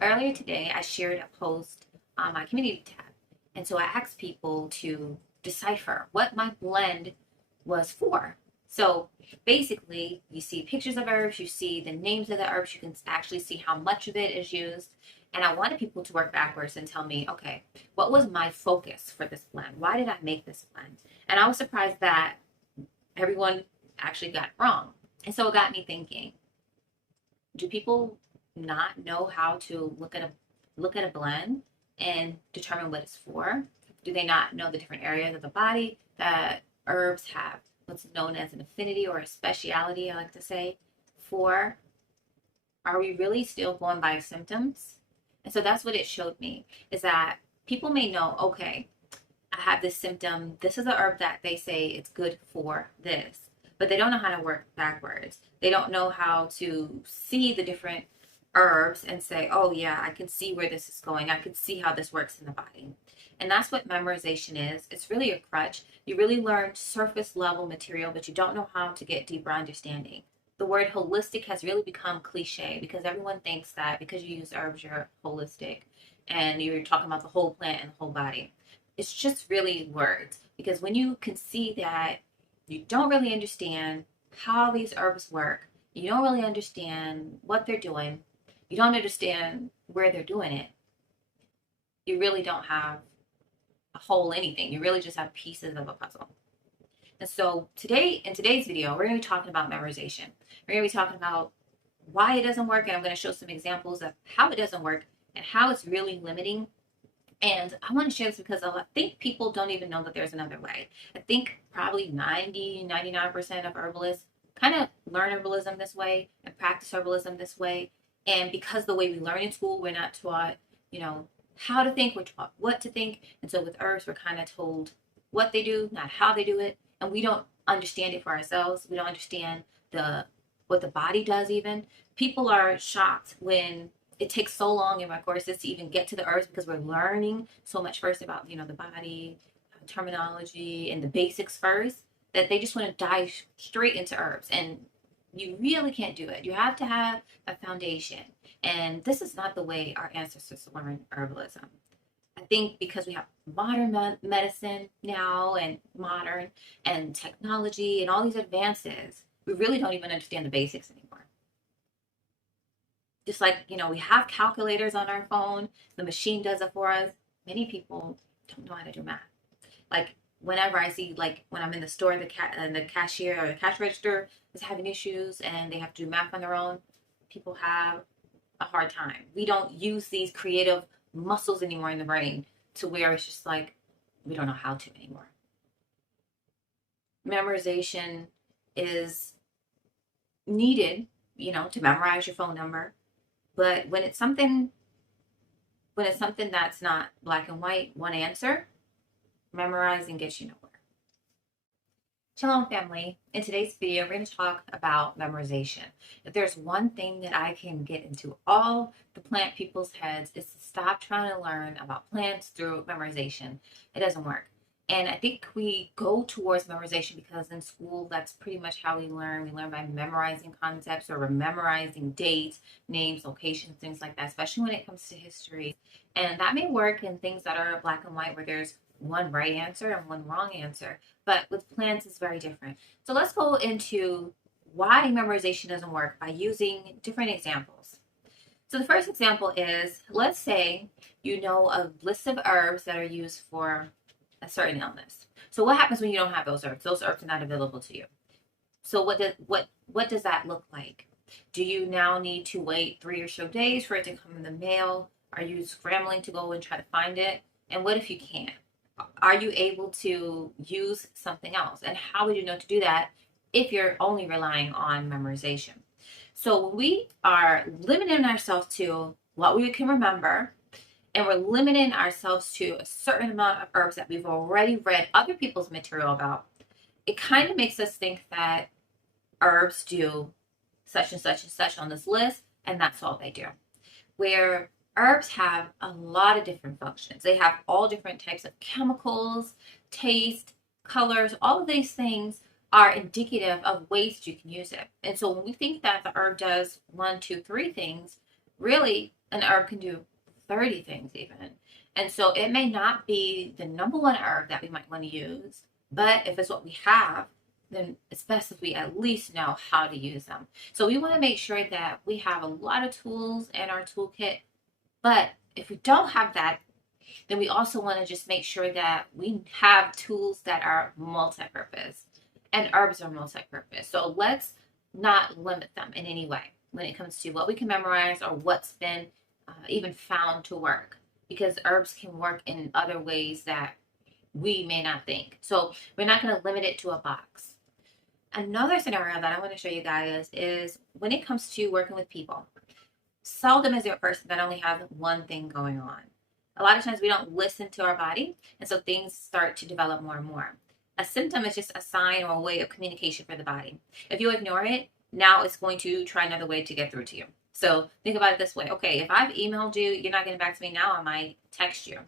Earlier today, I shared a post on my community tab. And so I asked people to decipher what my blend was for. So basically, you see pictures of herbs, you see the names of the herbs, you can actually see how much of it is used. And I wanted people to work backwards and tell me, okay, what was my focus for this blend? Why did I make this blend? And I was surprised that everyone actually got it wrong. And so it got me thinking, do people not know how to look at a blend and determine what it's for? Do they not know the different areas of the body that herbs have what's known as an affinity or a speciality, I like to say, for? Are we really still going by symptoms? And so that's what it showed me, is that people may know, okay, I have this symptom. This is a herb that they say it's good for this, but they don't know how to work backwards. They don't know how to see the different herbs and say, oh, yeah, I can see where this is going. I can see how this works in the body. And that's what memorization is. It's really a crutch. You really learn surface level material, but you don't know how to get deeper understanding. The word holistic has really become cliche because everyone thinks that because you use herbs, you're holistic and you're talking about the whole plant and the whole body. It's just really words, because when you can see that you don't really understand how these herbs work, you don't really understand what they're doing, you don't understand where they're doing it, you really don't have a whole anything. You really just have pieces of a puzzle. And so today, in today's video, we're going to be talking about memorization. We're going to be talking about why it doesn't work, and I'm going to show some examples of how it doesn't work and how it's really limiting. And I want to share this because I think people don't even know that there's another way. I think probably 99% of herbalists kind of learn herbalism this way and practice herbalism this way. And because the way we learn in school, we're not taught, how to think, we're taught what to think. And so with herbs, we're kind of told what they do, not how they do it. And we don't understand it for ourselves. We don't understand what the body does even. People are shocked when it takes so long in my courses to even get to the herbs because we're learning so much first about the body terminology and the basics first, that they just want to dive straight into herbs, and you really can't do it. You have to have a foundation, and this is not the way our ancestors learned herbalism. I think because we have modern medicine now and modern and technology and all these advances, we really don't even understand the basics anymore. Just like, we have calculators on our phone, the machine does it for us. Many people don't know how to do math. Like whenever I see, like when I'm in the store, the cashier or the cash register is having issues and they have to do math on their own, people have a hard time. We don't use these creative muscles anymore in the brain to where it's just like we don't know how to anymore. Memorization is needed, to memorize your phone number. But when it's something that's not black and white, one answer, memorizing gets you nowhere. Shalom family. In today's video, we're going to talk about memorization. If there's one thing that I can get into all the plant people's heads, is to stop trying to learn about plants through memorization. It doesn't work. And I think we go towards memorization because in school, that's pretty much how we learn. We learn by memorizing concepts, or we're memorizing dates, names, locations, things like that, especially when it comes to history. And that may work in things that are black and white where there's one right answer and one wrong answer. But with plants, it's very different. So let's go into why memorization doesn't work by using different examples. So the first example is, let's say you know a list of herbs that are used for a certain illness. So what happens when you don't have those herbs? Those herbs are not available to you. So what does that look like? Do you now need to wait 3 or so days for it to come in the mail? Are you scrambling to go and try to find it? And what if you can't? Are you able to use something else? And how would you know to do that if you're only relying on memorization? So we are limiting ourselves to what we can remember, and we're limiting ourselves to a certain amount of herbs that we've already read other people's material about, it kind of makes us think that herbs do such and such and such on this list, and that's all they do. Where herbs have a lot of different functions. They have all different types of chemicals, taste, colors. All of these things are indicative of ways that you can use it. And so when we think that the herb does 1, 2, 3 things, really An herb can do 30 things even. And so it may not be the number one herb that we might want to use, but if it's what we have, then it's best if we at least know how to use them. So we want to make sure that we have a lot of tools in our toolkit. But if we don't have that, then we also want to just make sure that we have tools that are multi-purpose, and herbs are multi-purpose. So let's not limit them in any way when it comes to what we can memorize or what's been even found to work, because herbs can work in other ways that we may not think. So we're not going to limit it to a box. Another scenario that I want to show you guys is when it comes to working with people. Seldom is there a person that only has one thing going on. A lot of times we don't listen to our body, and so things start to develop more and more. A symptom is just a sign or a way of communication for the body. If you ignore it, now it's going to try another way to get through to you. So think about it this way. Okay, if I've emailed you, you're not getting back to me now, I might text you.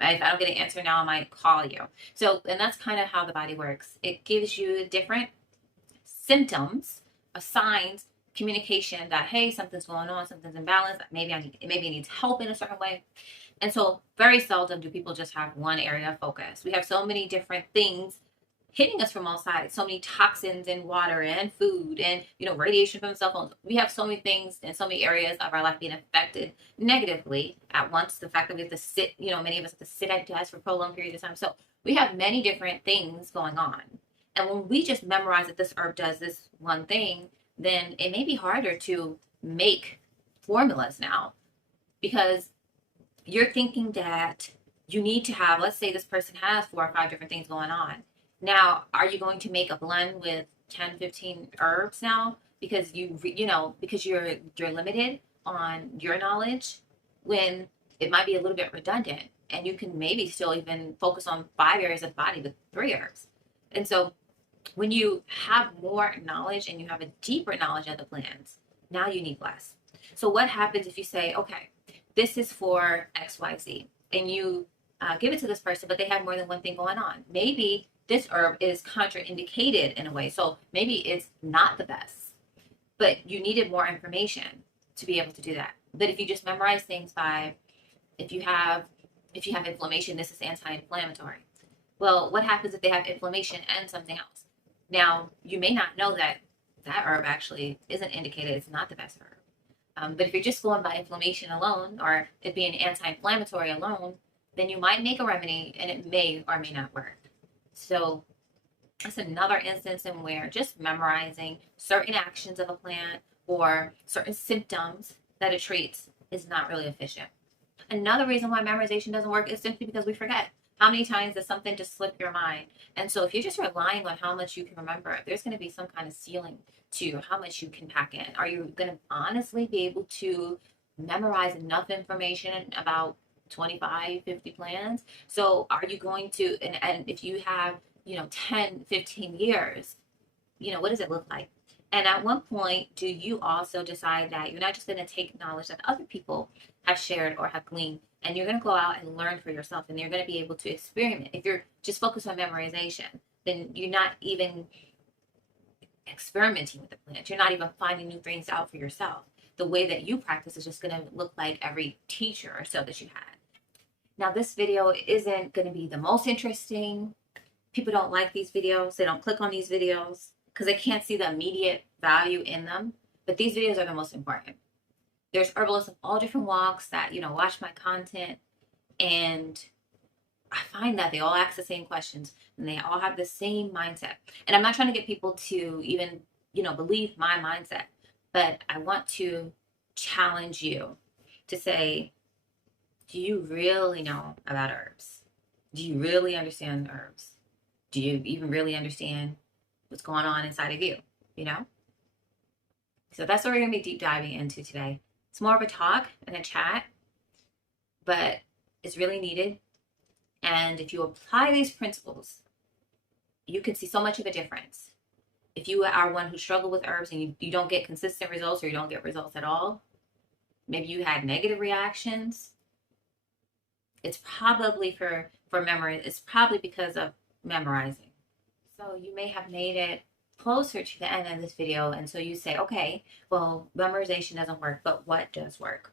If I don't get an answer now, I might call you. So, and that's kind of how the body works. It gives you different symptoms, signs, communication that, hey, something's going on, something's imbalanced, maybe it needs help in a certain way. And so very seldom do people just have one area of focus. We have so many different things hitting us from all sides, so many toxins in water and food and, radiation from cell phones. We have so many things in so many areas of our life being affected negatively at once. The fact that we have to sit, many of us have to sit at desks for prolonged periods of time. So we have many different things going on. And when we just memorize that this herb does this one thing, then it may be harder to make formulas now, because you're thinking that you need to have, let's say this person has 4 or 5 different things going on. Now, are you going to make a blend with 10, 15 herbs now because because you're limited on your knowledge, when it might be a little bit redundant, and you can maybe still even focus on 5 areas of the body with 3 herbs. And so when you have more knowledge and you have a deeper knowledge of the plants, now you need less. So what happens if you say, okay, this is for XYZ, and you give it to this person, but they have more than one thing going on? Maybe this herb is contraindicated in a way. So maybe it's not the best, but you needed more information to be able to do that. But if you just memorize things by, if you have inflammation, this is anti-inflammatory. Well, what happens if they have inflammation and something else? Now, you may not know that that herb actually isn't indicated. It's not the best herb. But if you're just going by inflammation alone, or it being anti-inflammatory alone, then you might make a remedy and it may or may not work. So that's another instance in where just memorizing certain actions of a plant or certain symptoms that it treats is not really efficient. Another reason why memorization doesn't work is simply because we forget. How many times does something just slip your mind? And so if you're just relying on how much you can remember, there's going to be some kind of ceiling to how much you can pack in. Are you going to honestly be able to memorize enough information about 25, 50 plans? So are you going to, and if you have, 10, 15 years, what does it look like? And at one point, do you also decide that you're not just going to take knowledge that other people have shared or have gleaned, and you're going to go out and learn for yourself, and you're going to be able to experiment? If you're just focused on memorization, then you're not even experimenting with the plant. You're not even finding new things out for yourself. The way that you practice is just going to look like every teacher or so that you had. Now, this video isn't going to be the most interesting. People don't like these videos. They don't click on these videos because they can't see the immediate value in them. But these videos are the most important. There's herbalists of all different walks that, watch my content, and I find that they all ask the same questions and they all have the same mindset. And I'm not trying to get people to even, believe my mindset, but I want to challenge you to say, do you really know about herbs? Do you really understand herbs? Do you even really understand what's going on inside of you? So that's what we're going to be deep diving into today. It's more of a talk and a chat, but it's really needed. And if you apply these principles, you can see so much of a difference. If you are one who struggle with herbs and you don't get consistent results, or you don't get results at all, maybe you had negative reactions, it's probably for memory. It's probably because of memorizing. So you may have made it closer to the end of this video, and so you say, okay, well, memorization doesn't work, but what does work?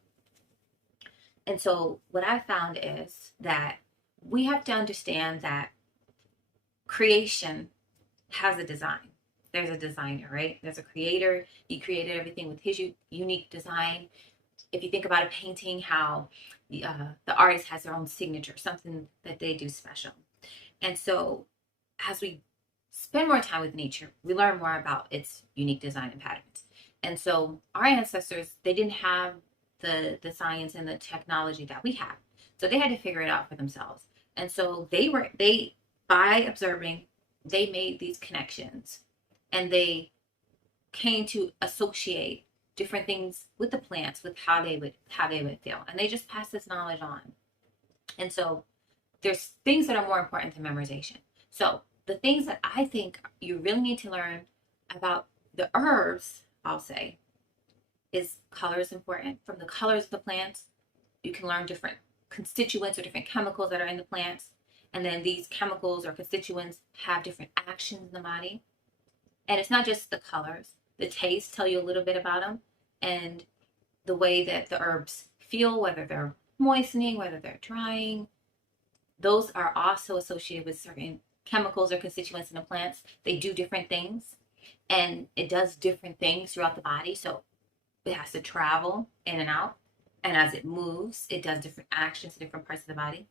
And so what I found is that we have to understand that creation has a design. There's a designer, right? There's a creator. He created everything with his unique design. If you think about a painting, how the artist has their own signature, something that they do special. And so as we spend more time with nature, we learn more about its unique design and patterns. And so our ancestors, they didn't have the science and the technology that we have. So they had to figure it out for themselves. And so they by observing, they made these connections, and they came to associate different things with the plants, with how they would feel. And they just passed this knowledge on. And so there's things that are more important than memorization. So the things that I think you really need to learn about the herbs, I'll say, is color is important. From the colors of the plants, you can learn different constituents or different chemicals that are in the plants. And then these chemicals or constituents have different actions in the body. And it's not just the colors. The taste tell you a little bit about them, and the way that the herbs feel, whether they're moistening, whether they're drying. Those are also associated with certain chemicals or constituents in the plants. They do different things, and it does different things throughout the body. So it has to travel in and out. And as it moves, it does different actions in different parts of the body.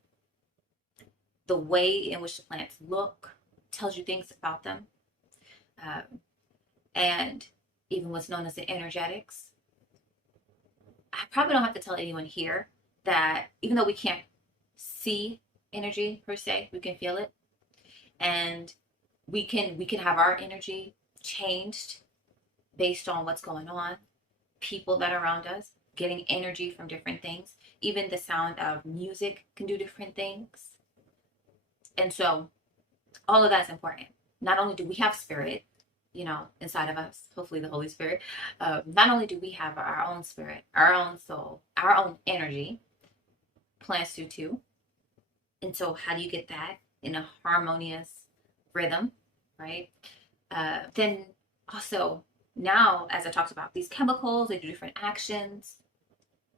The way in which the plants look tells you things about them. And even what's known as the energetics. I probably don't have to tell anyone here that even though we can't see energy per se, we can feel it. And we can have our energy changed based on what's going on, people that are around us, getting energy from different things. Even the sound of music can do different things. And so all of that's important. Not only do we have spirit, inside of us, hopefully the Holy Spirit, not only do we have our own spirit, our own soul, our own energy, plants do too. And so how do you get that in a harmonious rhythm, right? Then also, now, as I talked about, these chemicals, they do different actions.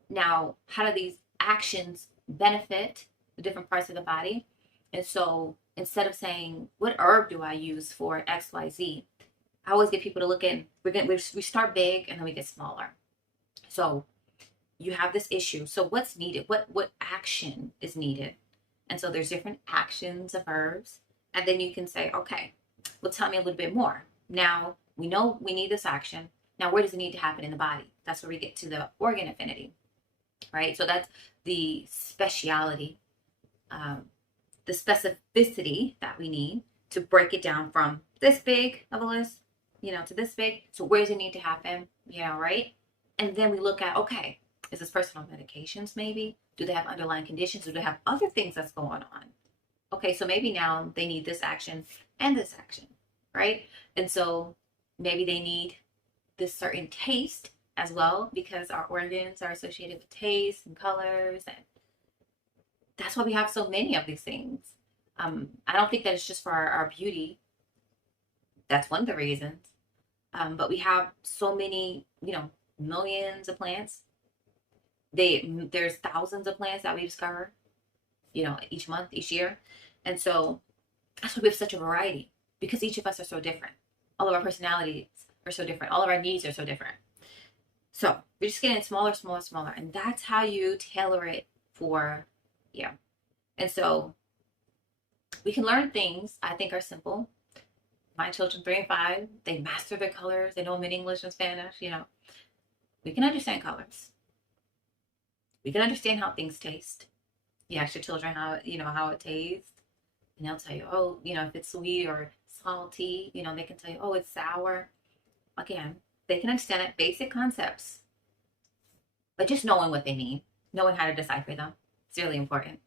Now, how do these actions benefit the different parts of the body? And so instead of saying, what herb do I use for XYZ? I always get people to look at, we start big and then we get smaller. So you have this issue. So what's needed? What action is needed? And so there's different actions of herbs. And then you can say, okay, well, tell me a little bit more. Now, we know we need this action. Now, where does it need to happen in the body? That's where we get to the organ affinity, right? So that's the speciality, the specificity that we need to break it down from this big of a list, to this big. So where does it need to happen? Right? And then we look at, okay, is this person on medications maybe? Do they have underlying conditions? Do they have other things that's going on? Okay, so maybe now they need this action and this action, right? And so maybe they need this certain taste as well, because our organs are associated with taste and colors, and that's why we have so many of these things. I don't think that it's just for our beauty. That's one of the reasons. But we have so many, millions of plants. There's thousands of plants that we discover, each month, each year. And so that's why we have such a variety, because each of us are so different. All of our personalities are so different. All of our needs are so different. So we're just getting smaller, smaller, smaller. And that's how you tailor it for you. And so we can learn things I think are simple. My children, 3 and 5, they master their colors. They know them in English and Spanish, We can understand colors. We can understand how things taste. You ask your children how it tastes, and they'll tell you, oh, if it's sweet or salty, they can tell you, oh, it's sour. Again, they can understand it, basic concepts, but just knowing what they mean, knowing how to decipher them, it's really important.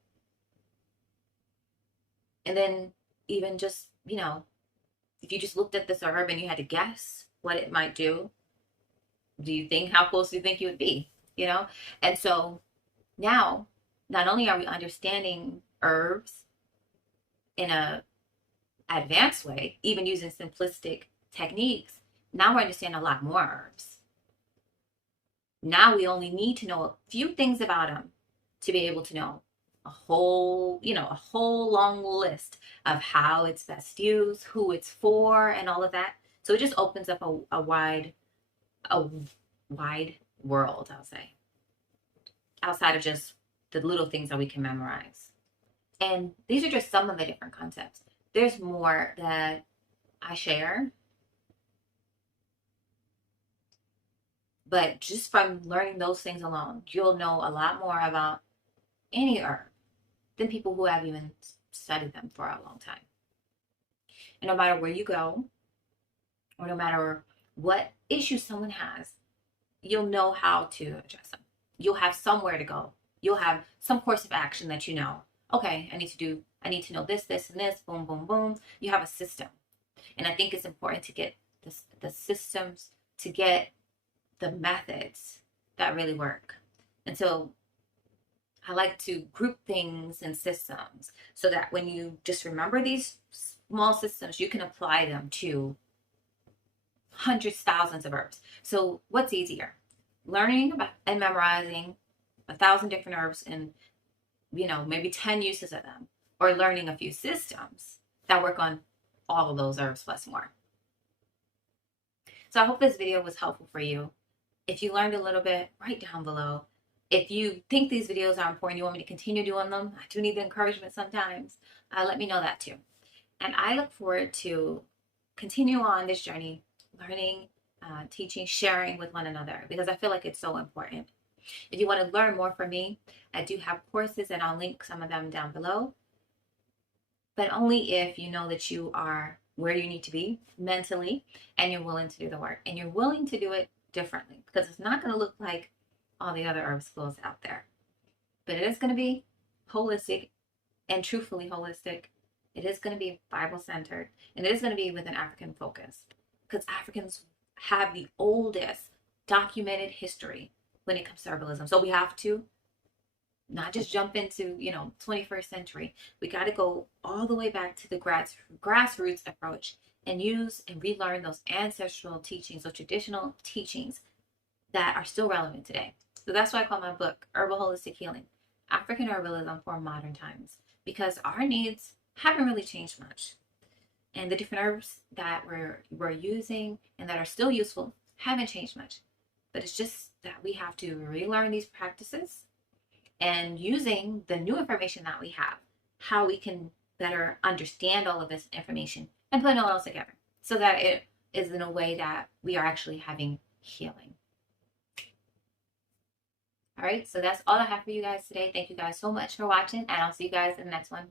And then even just, if you just looked at this herb and you had to guess what it might do, how close do you think you would be? And so now, not only are we understanding herbs in a advanced way, even using simplistic techniques, now we understand a lot more herbs. Now we only need to know a few things about them to be able to know a whole, a whole long list of how it's best used, who it's for, and all of that. So it just opens up a wide world, I'll say, outside of just the little things that we can memorize. And these are just some of the different concepts. There's more that I share, but just from learning those things alone, you'll know a lot more about any herb than people who have even studied them for a long time. And no matter where you go, or no matter what issue someone has, you'll know how to address them. You'll have somewhere to go. You'll have some course of action that you know. Okay, I need to know this, this, and this, boom, boom, boom. You have a system. And I think it's important to get the systems, to get the methods that really work. And so I like to group things in systems so that when you just remember these small systems, you can apply them to hundreds, thousands of herbs. So what's easier? Learning about and memorizing 1,000 different herbs and, maybe 10 uses of them, or learning a few systems that work on all of those herbs plus more. So I hope this video was helpful for you. If you learned a little bit, write down below. If you think these videos are important, you want me to continue doing them, I do need the encouragement sometimes, let me know that too. And I look forward to continue on this journey, learning, teaching, sharing with one another, because I feel like it's so important. If you want to learn more from me, I do have courses, and I'll link some of them down below. But only if you know that you are where you need to be mentally, and you're willing to do the work, and you're willing to do it differently, because it's not going to look like all the other herb schools out there. But it is going to be holistic, and truthfully holistic. It is going to be Bible-centered, and it is going to be with an African focus, because Africans have the oldest documented history when it comes to herbalism. So we have to not just jump into, 21st century. We got to go all the way back to the grassroots approach and use and relearn those ancestral teachings, those traditional teachings that are still relevant today. So that's why I call my book Herbal Holistic Healing, African Herbalism for Modern Times, because our needs haven't really changed much. And the different herbs that we're using and that are still useful haven't changed much. But it's just that we have to relearn these practices, and using the new information that we have, how we can better understand all of this information and put it all together so that it is in a way that we are actually having healing. All right, so that's all I have for you guys today. Thank you guys so much for watching, and I'll see you guys in the next one.